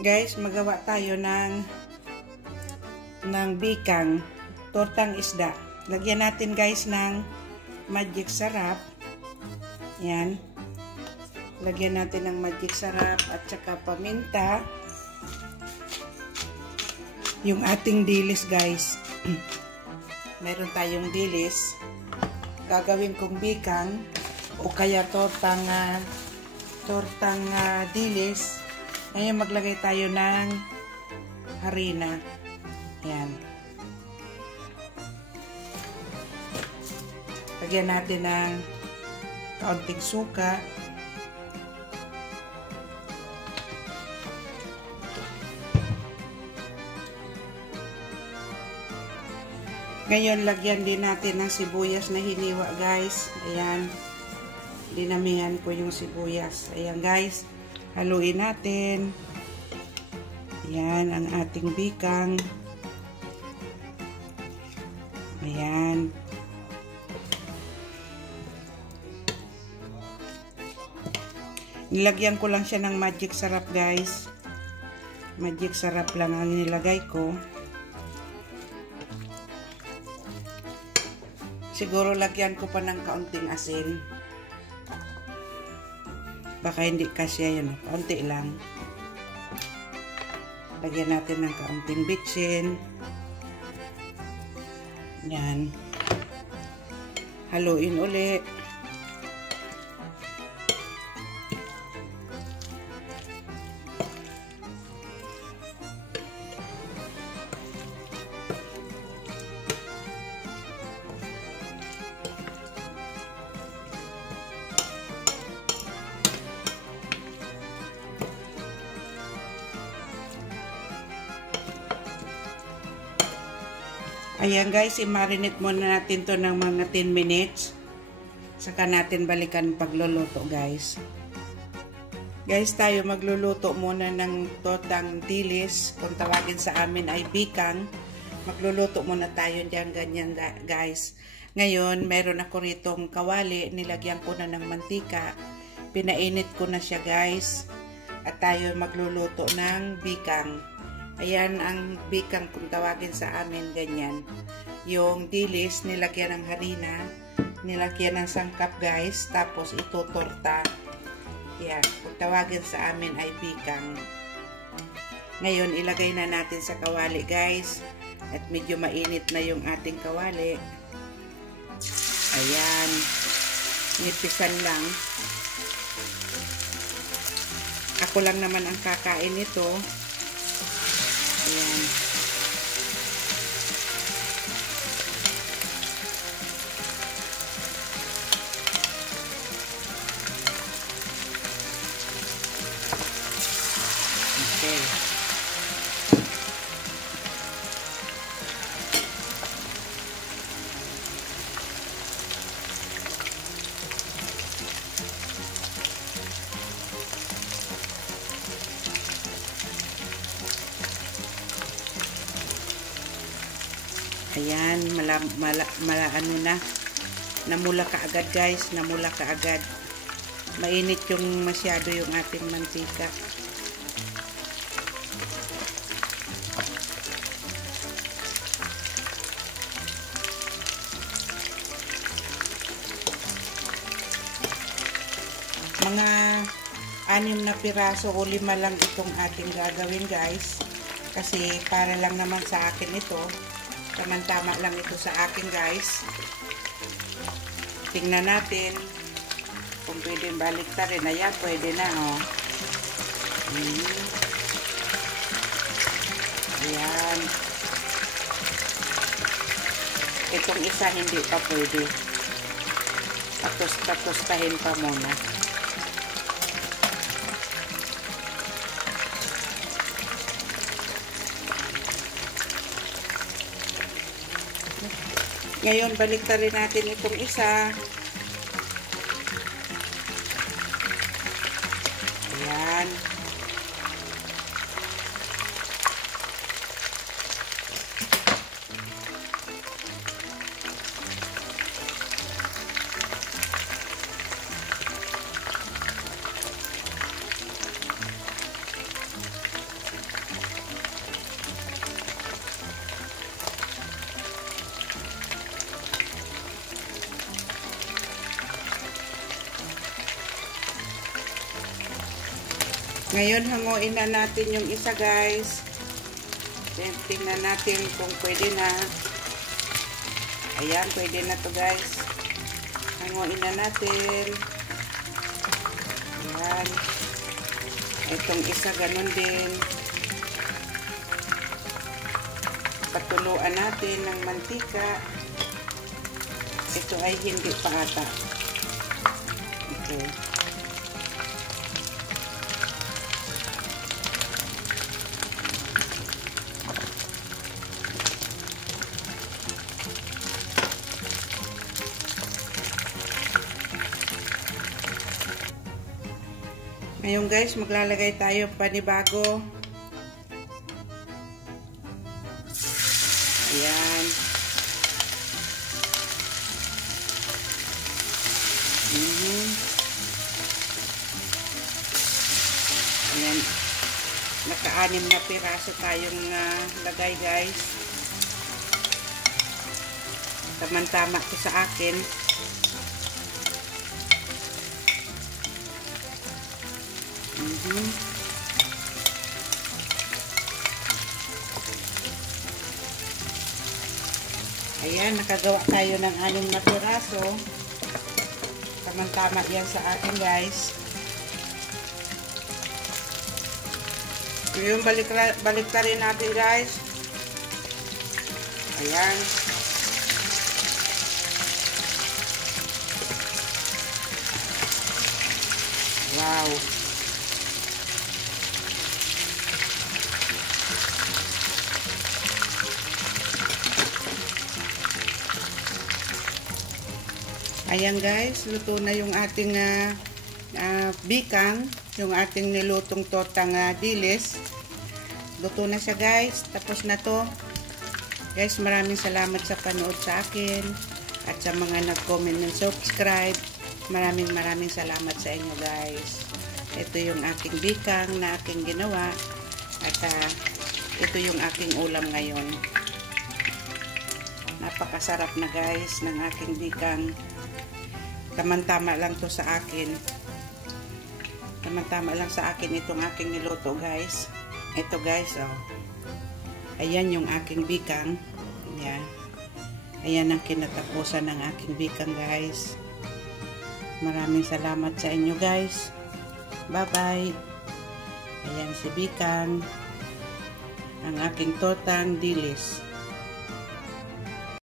Guys, magawa tayo ng bikang, tortang isda. Lagyan natin guys ng magic sarap. Yan. Lagyan natin ng magic sarap at saka paminta. Yung ating dilis guys. Meron tayong dilis. Gagawin kong bikang o kaya tortang dilis. Ngayon maglagay tayo ng harina. Ayan. Lagyan natin ng kaunting suka. Ngayon lagyan din natin ng sibuyas na hiniwa guys. Ayan. Dinamihan ko yung sibuyas. Ayan guys. Haluin natin. Ayan ang ating bikang. Ayan. Nilagyan ko lang siya ng magic sarap guys. Magic sarap lang ang nilagay ko. Siguro lagyan ko pa ng kaunting asin. Baka hindi kasya yun. Kaunti lang. Lagyan natin ng kaunting bitsin. Yan. Haluin ulit. Ayan guys, i-marinate muna natin to ng mga 10 minutes. Saka natin balikan pagluluto guys. Guys, tayo magluluto muna ng tortang dilis. Kung tawagin sa amin ay bikang. Magluluto muna tayo diyan ganyan guys. Ngayon, meron ako ritong kawali. Nilagyan ko na ng mantika. Pinainit ko na siya guys. At tayo magluluto ng bikang. Ayan ang bikang kung tawagin sa amin, ganyan. Yung dilis, nilagyan ng harina, nilagyan ng sangkap guys, tapos ito torta. Ayan, kung tawagin sa amin ay bikang. Ngayon, ilagay na natin sa kawali guys. At medyo mainit na yung ating kawali. Ayan, nipisan lang. Ako lang naman ang kakain nito. Ayan. Okay. Ayan, ano na. Namula ka agad guys, namula ka agad. Mainit yung masyado yung ating mantika. Mga 6 na piraso o 5 lang itong ating gagawin guys. Kasi para lang naman sa akin ito. Tama lang ito sa akin guys. Tingnan natin kung pwede baliktarin. Ayan, pwede na oh. Ayan. Itong isa hindi pa pwede. Tatos-tahin pa muna. Ngayon, baliktarin natin itong isa. Ayan. Ngayon, hanguin na natin yung isa, guys. Then, tingnan natin kung pwede na. Ayan, pwede na to, guys. Hanguin na natin. Ayan. Itong isa, ganun din. Patuluan natin ng mantika. Ito ay hindi pa ata. Okay. Ngayon guys, maglalagay tayo panibago. Ayan. Ayan. Naka-6 na piraso tayong lagay guys. Tamang-tama ito sa akin. Ayan, nakagawa tayo ng 6 na piraso. Tamang-tama yan sa akin guys. Ngayon, baliktarin natin guys. Ayan. Wow. Ayan guys, luto na yung ating bikang, yung ating nilutong tortang dilis. Luto na siya guys, tapos na to. Guys, maraming salamat sa panood sa akin at sa mga nag-comment and subscribe. Maraming salamat sa inyo guys. Ito yung aking bikang na aking ginawa at ito yung aking ulam ngayon. Napakasarap na guys ng aking bikang. Tamang-tama lang to sa akin. Tamang-tama lang sa akin itong aking niluto guys. Ito guys, oh. Ayan yung aking bikang. Ayan. Ayan ang kinatapusan ng aking bikang guys. Maraming salamat sa inyo guys. Bye-bye. Ayan si bikang. Ang aking tortang dilis.